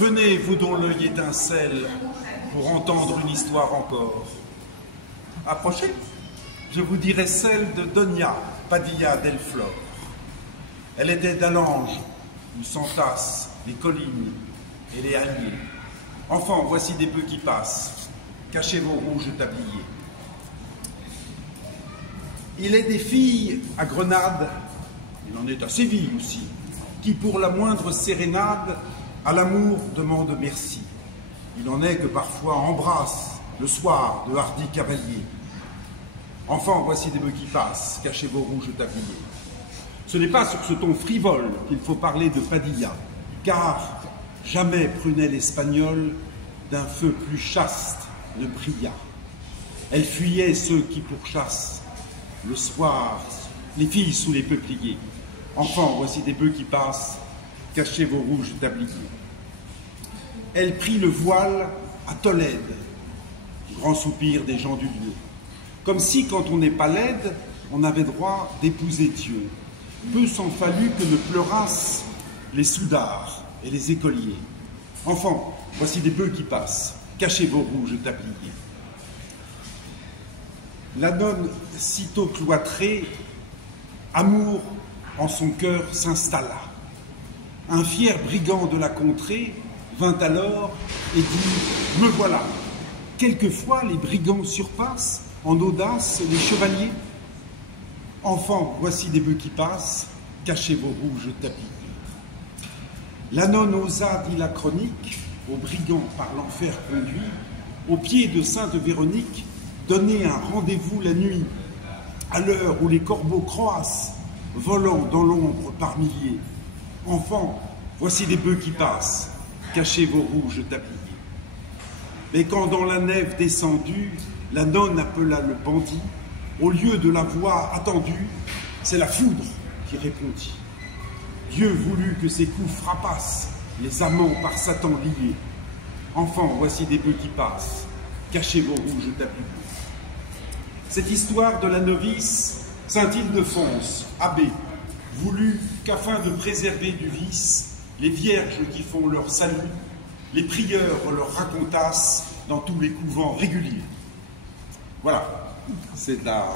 Venez, vous dont l'œil étincelle, pour entendre une histoire encore. Approchez, je vous dirai celle de Doña Padilla del Flor. Elle était d'Alange, où s'entassent les collines et les halliers. Enfants, voici des bœufs qui passent. Cachez vos rouges tabliers. Il est des filles à Grenade, il en est à Séville aussi, qui pour la moindre sérénade à l'amour demandent merci. Il en est que parfois embrassent le soir de hardis cavaliers. Enfants, voici des bœufs qui passent, cachez vos rouges tabliers. Ce n'est pas sur ce ton frivole qu'il faut parler de Padilla, car jamais prunelle espagnole d'un feu plus chaste ne brilla. Elle fuyait ceux qui pourchassent le soir les filles sous les peupliers. Enfants, voici des bœufs qui passent, cachez vos rouges tabliers. Elle prit le voile à Tolède, grand soupir des gens du lieu. Comme si, quand on n'est pas laide, on avait droit d'épouser Dieu. Peu s'en fallut que ne pleurassent les soudards et les écoliers. Enfants, voici des bœufs qui passent, cachez vos rouges tabliers. La nonne, sitôt cloîtrée, amour en son cœur s'installa. Un fier brigand de la contrée vint alors et dit « Me voilà ». Quelquefois les brigands surpassent en audace les chevaliers. Enfants, voici des bœufs qui passent, cachez vos rouges tabliers. La nonne osa, dit la chronique, aux brigands par l'enfer conduit, au pied de Sainte Véronique, donner un rendez-vous la nuit, à l'heure où les corbeaux croissent, volant dans l'ombre par milliers. Enfants, voici des bœufs qui passent, cachez vos rouges tabliers. Mais quand dans la nef descendue, la nonne appela le bandit, au lieu de la voix attendue, c'est la foudre qui répondit. Dieu voulut que ces coups frappassent les amants par Satan liés. Enfants, voici des bœufs qui passent, cachez vos rouges tabliers. Cette histoire de la novice Saint-Ildefonse, abbé, voulut qu'afin de préserver du vice, les vierges qui font leur salut, les prieurs leur racontassent dans tous les couvents réguliers. Voilà, c'est la...